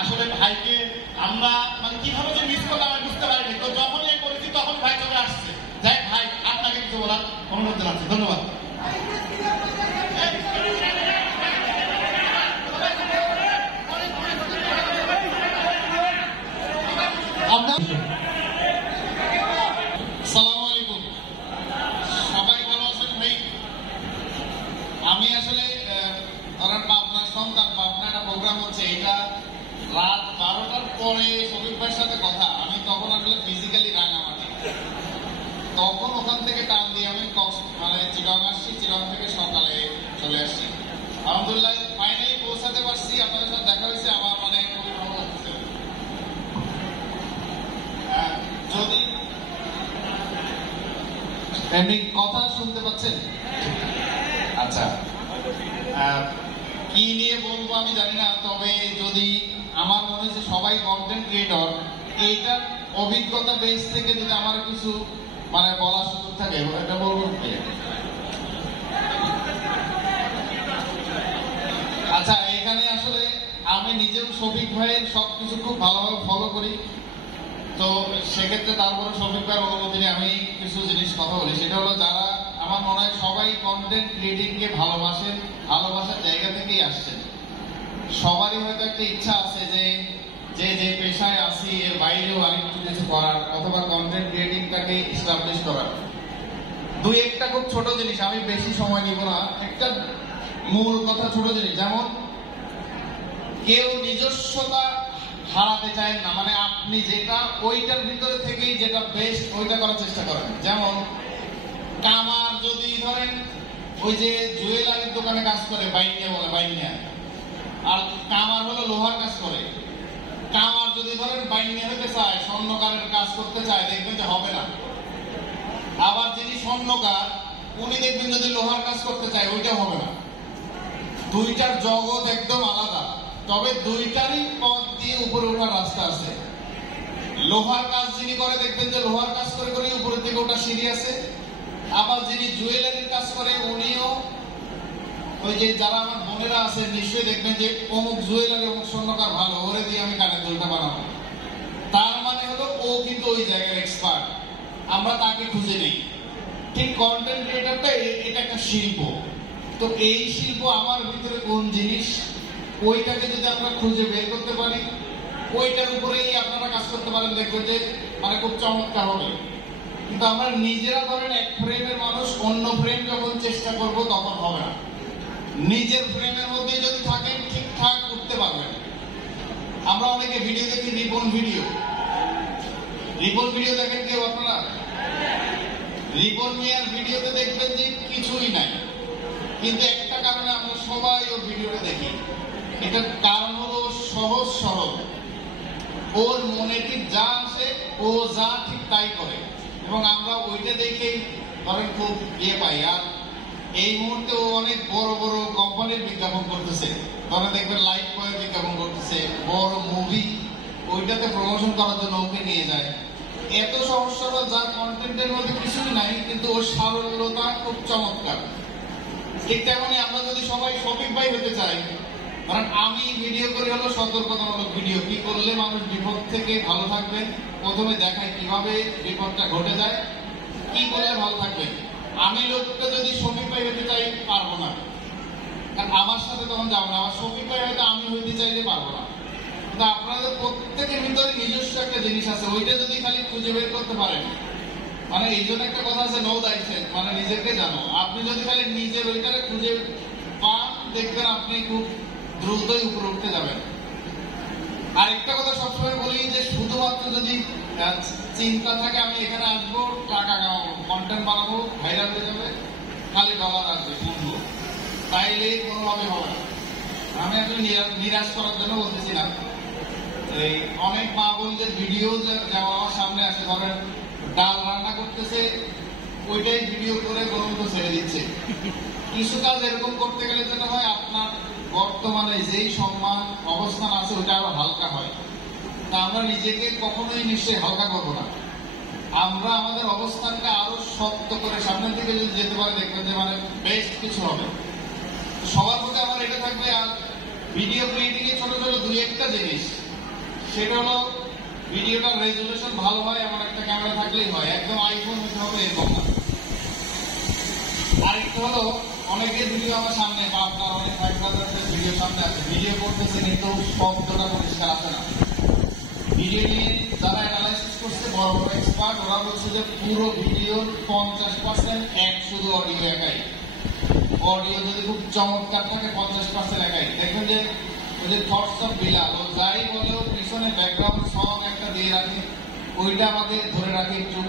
আসলে ভাইকে আমরা মানে কিভাবে যে মিস করলাম আমি বুঝতে পারিনি। তো যখনই করেছি তখন ভাই চলে আসছে। যাই ভাই, আপনাকে কিছু বলার অনুরোধ জানাচ্ছি। ধন্যবাদ। আসসালামু আলাইকুম, সবাই ভালো আছেন ভাই? আমি আসলে ধরেন পাবনার সন্তান, পাবনা একটা প্রোগ্রাম হচ্ছে, এটা রাত 12টার পরে শফিক ভাইয়ের সাথে কথা। আমি তখন আসলে ফিজিক্যালি রাঙামাটি, তখন ওখান থেকে টান দিয়ে আমি মানে চিরং আসছি, চিরং থেকে সকালে চলে আসছি। আলহামদুলিল্লাহ ফাইনালি পৌঁছাতে পারছি, আপনাদের সাথে দেখা হয়েছে, আমার মানে খুবই ভালো লাগছে। যদি এমনি কথা শুনতে পাচ্ছেন? আচ্ছা, কি নিয়ে বলবো আমি জানি না, তবে যদি আমার মনে হচ্ছে সবাই কন্টেন্ট ক্রিয়েটর, এইটার অভিজ্ঞতা বেস থেকে যদি আমার কিছু মানে বলার সুযোগ থাকে এটা বলবো। আচ্ছা, এখানে আসলে আমি নিজেও শফিক ভাইয়ের সবকিছু খুব ভালোভাবে ফলো করি, তো সেক্ষেত্রে তারপরে শফিক ভাইয়ের অনুমতি নিয়ে আমি কিছু জিনিস কথা বলি। সেটা হলো, যারা আমার মনে হয় সবাই কন্টেন্ট ক্রিয়েটিং কে ভালোবাসেন, ভালোবাসার জায়গা থেকেই আসছেন। সবারই হয়তো একটা ইচ্ছা আছে যে যে যে পেশায় আসি এর বাইরেও আরেকটু কিছু করার, অথবা কন্টেন্ট ক্রিয়েটিংটাকে এস্টাবলিশ করার। দুই একটা খুব ছোট জিনিস, আমি বেশি সময় নিব না, একটা মূল কথা ছোট জিনিস। যেমন কেউ নিজস্বতা হারাতে চায় না, মানে আপনি যেটা ওইটার ভিতরে থেকেই যেটা বেস্ট ওইটা করার চেষ্টা করেন। যেমন কামার যদি ধরেন ওই যে জুয়েলারির দোকানে কাজ করে, বাইনিয়া বলে, বাইনিয়া, আর কামার হলো লোহার কাজ করে। কামার যদি ধরেন বাইনিয়া হতে চায়, স্বর্ণকারের কাজ করতে চায়, দেখবেন যে হবে না। আবার যিনি স্বর্ণকার উনি দেখবেন যদি লোহার কাজ করতে চায়, ওইটা হবে না। দুইটার জগৎ একদম আলাদা, তবে দুইটারই পথ দিয়ে উপরে ওঠার রাস্তা আছে। লোহার কাজ যিনি করে দেখবেন যে লোহার কাজ করে করে উপরের দিকে ওটা সিঁড়ি আছে। আবার যিনি জুয়েলারির কাজ করে উনিও ওই যে, যারা আমার বোনেরা আছে নিশ্চয়ই দেখবেন যে অমুক জুয়েলারি অমুক স্বর্ণকার ভালো, ওরে দিয়ে আমি কানের দুলটা বানাবো। তার মানে হলো ও কিন্তু ওই জায়গার এক্সপার্ট, আমরা তাকে খুঁজে নেই। ঠিক কন্টেন্ট ক্রিয়েটরটা এটা একটা শিল্প। তো এই শিল্প আমার ভিতরে কোন জিনিস, ওইটাকে যদি আমরা খুঁজে বের করতে পারি, ওইটার উপরেই আপনারা কাজ করতে পারেন, দেখবেন যে মানে খুব চমৎকার হবে। কিন্তু আমরা নিজেরা ধরেন এক ফ্রেমের মানুষ, অন্য ফ্রেম যখন চেষ্টা করব তখন হবে না। নিজের ফ্রেমের মধ্যে যদি থাকেন ঠিকঠাক করতে পারবেন। আমরা অনেকে ভিডিও দেখি, রিবন ভিডিও। রিবন ভিডিও দেখেন কেউ আপনারা? রিবন মিয়ার ভিডিওতে দেখবেন যে কিছুই নাই, কিন্তু একটা কারণে আমরা সবাই ওর ভিডিওটা দেখি। এটার কারণ হলো সহজ সরল, ওর মনে ঠিক যা আসে ও যা ঠিক তাই করে, এবং আমরা ওইটা দেখেই ধরেন খুব পাই। আর এই মুহূর্তে ও অনেক বড় বড় কোম্পানির বিজ্ঞাপন করতেছে, ধরেন দেখবেন লাইফ বয়ের বিজ্ঞাপন করতেছে, বড় মুভি, ওইটাতে প্রমোশন করার জন্য ওকে নিয়ে যায়। এত সহজ সরল, যার কন্টেন্টের মধ্যে কিছুই নাই, কিন্তু ওর সারল্যতা খুব চমৎকার। ঠিক তেমনি আমরা যদি সবাই শফিক ভাই হতে চাই, কারণ আমি ভিডিও করি হলো সতর্কতামূলক ভিডিও, কি করলে মানুষ বিপদ থেকে ভালো থাকবে, প্রথমে দেখায় কিভাবে বিপদটা ঘটে যায়, কি করলে ভালো থাকবে। আমি লোকটা যদি শফিক ভাই হতে চাই পারবো না, কারণ আমার সাথে তখন যাবো না। আমার শফিক ভাই হয়তো আমি হইতে চাইলে পারবো না, কিন্তু আপনাদের প্রত্যেকের ভিতরে নিজস্ব একটা জিনিস আছে, ওইটা যদি খালি খুঁজে বের করতে পারেন, মানে এই জন্য একটা কথা আছে, নো দায়িত্ব, মানে নিজেকে জানো। আপনি যদি খালি নিজের ওইটারে খুঁজে পান, দেখবেন আপনি খুব দ্রুতই উপরে উঠতে যাবেন। আরেকটা কথা সবসময় বলি যে, শুধুমাত্র যদি চিন্তা থাকে আমি এখানে আসবো, টাকা কামাবো, কন্টেন্ট বানাবো, ভাইরাল হয়ে যাবে, খালি ডলার আসবে, শুনবো, তাইলে কোনোভাবে হবে না। আমি আসলে নিরাশ করার জন্য বলতেছিলাম। এই অনেক মা বোনদের ভিডিও যেমন আমার সামনে আসে, ধরেন ডাল রান্না করতেছে, ওইটাই ভিডিও করে গরম তো ছেড়ে দিচ্ছে। কিছু কাজ এরকম করতে গেলে যেটা হয়, আপনার বর্তমানে যেই সম্মান অবস্থান আছে ওইটা আরো হালকা হয়। তা আমরা নিজেকে কখনোই নিশ্চয়ই হালকা করবো না, আমরা আমাদের অবস্থানটা আরো শক্ত করে সামনের দিকে যদি যেতে পারে, দেখবেন যে মানে বেস্ট কিছু হবে। সবার মধ্যে আমার এটা থাকবে। আর ভিডিও ক্রিয়েটিং এ ছোট ছোট দুই একটা জিনিস সেটা হলো ভিডিওটার রেজুলেশন ভালো হয় এমন একটা ক্যামেরা থাকলেই হয়, একদম আইফোন হতে হবে এরকম না। আরেকটা হলো অনেকে ভিডিও আমার সামনে বা আপনার অনেক ভিডিও সামনে আছে, ভিডিও করতেছে কিন্তু শব্দটা পরিষ্কার আসে না। ভিডিও নিয়ে যারা অ্যানালাইসিস করছে বড় বড় এক্সপার্ট, ওরা বলছে যে পুরো ভিডিওর 50% এক শুধু অডিও একাই। অডিও যদি খুব চমৎকার থাকে 50% একাই। দেখবেন যে ওই যে থটস অফ বিলাল, ও যাই বলেও পিছনে ব্যাকগ্রাউন্ড সং একটা দিয়ে রাখে, ওইটা আমাকে ধরে রাখে একটু।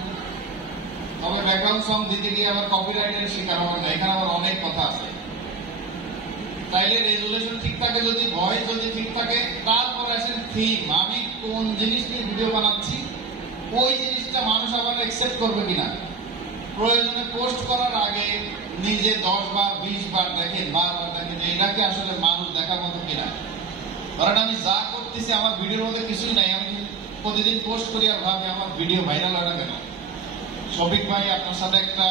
তবে ব্যাকগ্রাউন্ড সং দিতে গিয়ে আবার কপিরাইটের শিকার হবেন না, এখানে আবার অনেক কথা আছে। তাইলে রেজুলেশন ঠিক থাকে, যদি ভয়েস যদি ঠিক থাকে, তারপর আসেন থিম। আমি কোন জিনিস নিয়ে ভিডিও বানাচ্ছি, ওই জিনিসটা মানুষ আবার অ্যাকসেপ্ট করবে কিনা। প্রয়োজনে পোস্ট করার আগে নিজে 10 বার 20 বার দেখেন, বারবার দেখেন যে এটাকে আসলে মানুষ দেখার মতো কিনা। কারণ আমি যা করতেছি আমার ভিডিওর মধ্যে কিছুই নাই, আমি প্রতিদিন পোস্ট করি আর ভাবি আমার ভিডিও ভাইরাল হয় না কেন। শফিক ভাই আপনার সাথে একটা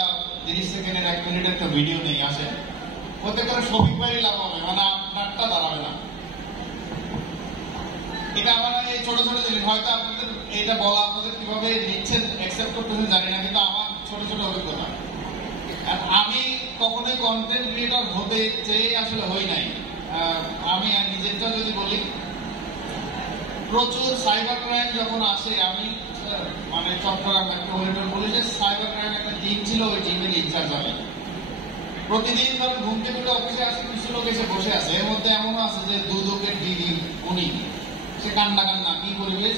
30 সেকেন্ডের 1 মিনিটের একটা ভিডিও নেই, আসে ওতে করে শফিক ভাইয়ের লাভ হবে, মানে আপনারটা দাঁড়াবে না। এটা আমার এই ছোট ছোট জিনিস, হয়তো আপনাদের এটা বলা আপনাদের কিভাবে নিচ্ছেন অ্যাকসেপ্ট করতেছেন জানি না, কিন্তু আমার ছোট ছোট অভিজ্ঞতা। আমি কখনোই কন্টেন্ট ক্রিয়েটর হতে চেয়ে আসলে হই নাই। আমি নিজেরটা যদি বলি, প্রচুর সাইবার ক্রাইম যখন আসে, আমি মানে চট্টগ্রাম মেট্রোপলিটন পুলিশের সাইবার ক্রাইম একটা টিম ছিল, ওই টিমের ইনচার্জ আমি। প্রতিদিন ধরেন ঘুম থেকে উঠে অফিসে আসে, কিছু লোক এসে বসে আছে, এর মধ্যে এমনও আছে যে দুদকের দিদি উনি, সে কান্না কান্না কি পরিবেশ।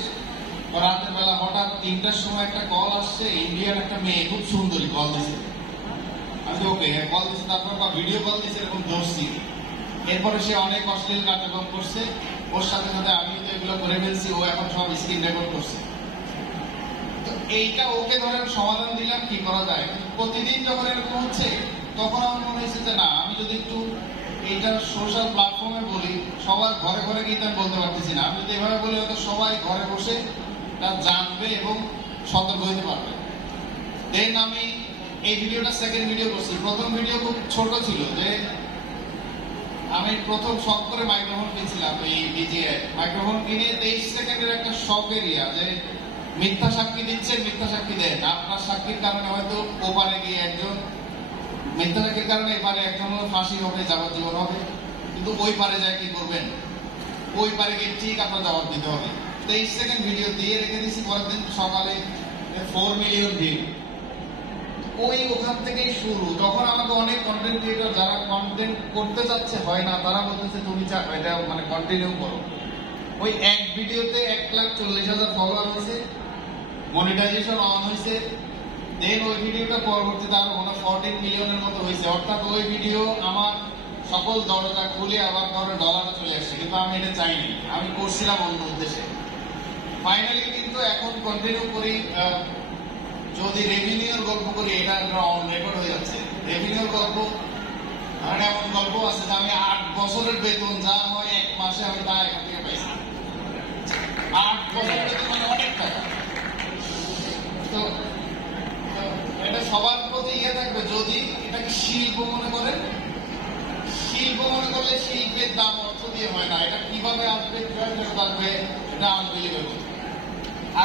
রাতের বেলা হঠাৎ 3টার সময় একটা কল আসছে, ইন্ডিয়ার একটা মেয়ে খুব সুন্দরী কল দিছে। আমি ওকে কল দিচ্ছে, তারপর বা ভিডিও কল দিচ্ছে, এরকম ধরছি। এরপরে সে অনেক অশ্লীল কার্যক্রম করছে, ওর সাথে সাথে আমি তো এগুলো করে ফেলছি, ও এখন সব স্ক্রিন রেকর্ড করছে। তো এইটা ওকে ধরে সমাধান দিলাম কি করা যায়। প্রতিদিন যখন এরকম হচ্ছে, তখন আমার মনে হয়েছে যে না, আমি যদি একটু এইটা সোশ্যাল প্ল্যাটফর্মে বলি, সবার ঘরে ঘরে গিয়ে আমি বলতে পারতেছি না। আমি যদি এভাবে বলি, হয়তো সবাই ঘরে বসে তা জানবে এবং সতর্ক হতে পারবে। দেন আমি এই ভিডিওটা সেকেন্ড ভিডিও করছি। প্রথম ভিডিও খুব ছোট ছিল, যে আমি প্রথম শখ করে মাইক্রোফোন কিনছিলাম, এই ডিজিআই মাইক্রোফোন কিনে 23 সেকেন্ডের একটা শখের যে মিথ্যা সাক্ষী দিচ্ছেন, মিথ্যা সাক্ষী দেন। আপনার সাক্ষীর কারণে হয়তো ওপারে গিয়ে একজন, মিথ্যা সাক্ষীর কারণে এপারে একজন ফাঁসি হবে, যাবজ্জীবন হবে, কিন্তু ওই পারে যায় কি করবেন, ওই পারে গিয়ে ঠিক আপনার জবাব দিতে হবে। 23 সেকেন্ড ভিডিও দিয়ে রেখে দিয়েছি, পরের দিন সকালে 4 মিলিয়ন ভিউ। ওই ওখান থেকেই শুরু। তখন আমাকে অনেক কন্টেন্ট ক্রিয়েটর যারা কন্টেন্ট করতে যাচ্ছে হয় না, তারা বলতেছে তুমি এটা মানে কন্টিনিউ করো। ওই এক ভিডিওতে 1,40,000 ফলোয়ার হয়েছে, মনিটাইজেশন অন হয়েছে। দেন ওই ভিডিওটা পরবর্তীতে আরো 14 মিলিয়নের মতো হয়েছে। অর্থাৎ ওই ভিডিও আমার সকল দরজা খুলে আবার ধরো ডলারে চলে আসছে, কিন্তু আমি এটা চাইনি, আমি করছিলাম অন্য উদ্দেশ্যে। ফাইনালি কিন্তু এখন কন্টিনিউ করি। যদি রেভিনিউর গল্প করি, এটা অন রেকর্ড হয়ে যাচ্ছে। রেভিনিউর গল্প মানে এমন গল্প আছে যে আমি 8 বছরের বেতন যা হয় 1 মাসে আমি তা এখান থেকে পাইছি। 8 বছরের বেতন মানে অনেক টাকা। তো এটা সবার প্রতি থাকবে, যদি এটাকে শিল্প মনে করেন। শিল্প মনে করলে শিল্পের দাম অর্থ দিয়ে হয় না, এটা কিভাবে আসবে, কিভাবে ফেরত আসবে, এটা আনবিলিভেবল।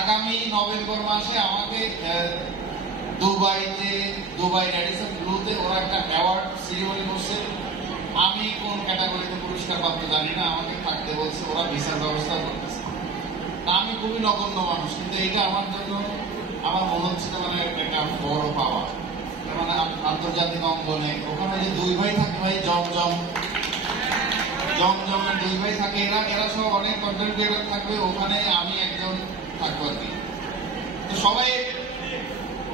আগামী নভেম্বর মাসে আমাকে দুবাই রেডিসন ব্লুতে ওরা একটা অ্যাওয়ার্ড সিরিমনি করছে। আমি কোন ক্যাটাগরিতে পুরস্কার পাবো জানি না, আমাকে থাকতে বলছে, ওরা ভিসার ব্যবস্থা করতেছে। আমি খুবই নগণ্য মানুষ, কিন্তু এটা আমার জন্য আমার মনে হচ্ছে মানে একটা বড় পাওয়া। মানে আন্তর্জাতিক অঙ্গনে ওখানে যে 2 ভাই থাকে, ভাই জমজমের 2 ভাই থাকে, এরা সব অনেক কন্টেন্ট ক্রিয়েটর থাকবে, ওখানে আমি একজন থাকবো আর কি। তো সবাই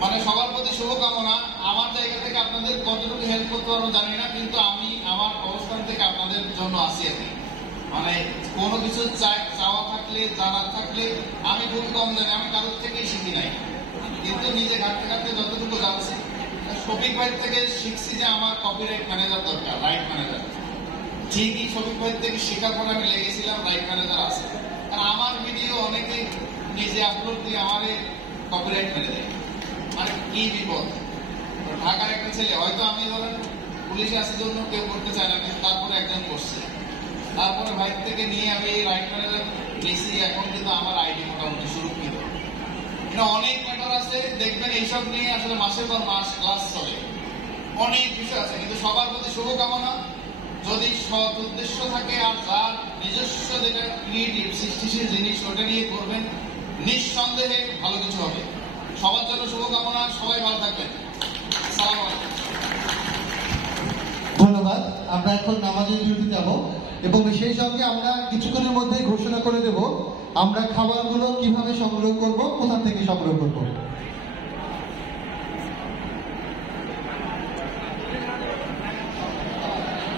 মানে সবার প্রতি শুভকামনা। আমার জায়গা থেকে আপনাদের কতটুকু হেল্প করতে পারবো জানি না, কিন্তু আমি আমার অবস্থান থেকে আপনাদের জন্য আছি আর কি। মানে কোনো কিছু চাওয়া থাকলে, জানার থাকলে, আমি খুবই কম জানি, আমি কারোর থেকেই শিখি নাই, কিন্তু নিজে ঘাটতে ঘাটতে যতটুকু জানছি। শফিক ভাই থেকে শিখছি যে আমার কপিরাইট ম্যানেজার দরকার, রাইট ম্যানেজার। ঠিকই শফিক ভাই থেকে শেখার পরে আমি লেগেছিলাম রাইট ম্যানেজার আছে। কারণ আমার ভিডিও অনেকে নিজে আপলোড দিয়ে আমার কপিরাইট মেরে দেয়, মানে কি বিপদ। ঢাকার একটা ছেলে, হয়তো আমি ধরেন পুলিশে আসার জন্য কেউ করতে চায় না, কিন্তু তারপরে একজন করছে। তারপরে ভাই থেকে নিয়ে আমি এই রাইট ম্যানেজার গেছি, এখন কিন্তু আমার আইডি মোটামুটি সুরক্ষিত। এটা অনেক ম্যাটার আছে, দেখবেন এইসব নিয়ে আসলে মাসের পর মাস ক্লাস চলে, অনেক বিষয় আছে, কিন্তু সবার প্রতি শুভকামনা। যদি সৎ উদ্দেশ্য থাকে আর যার নিজস্ব যেটা ক্রিয়েটিভ সৃষ্টিশীল জিনিস ওটা নিয়ে করবেন, নিঃসন্দেহে ভালো কিছু হবে। সবার জন্য শুভকামনা, সবাই ভালো থাকবেন। আসসালামু আলাইকুম। ধন্যবাদ। আমরা এখন নামাজের ডিউটি যাব এবং সেই সঙ্গে আমরা কিছুক্ষণের মধ্যে ঘোষণা করে দেব আমরা খাবারগুলো কিভাবে সংগ্রহ করব, কোথা থেকে সংগ্রহ করব।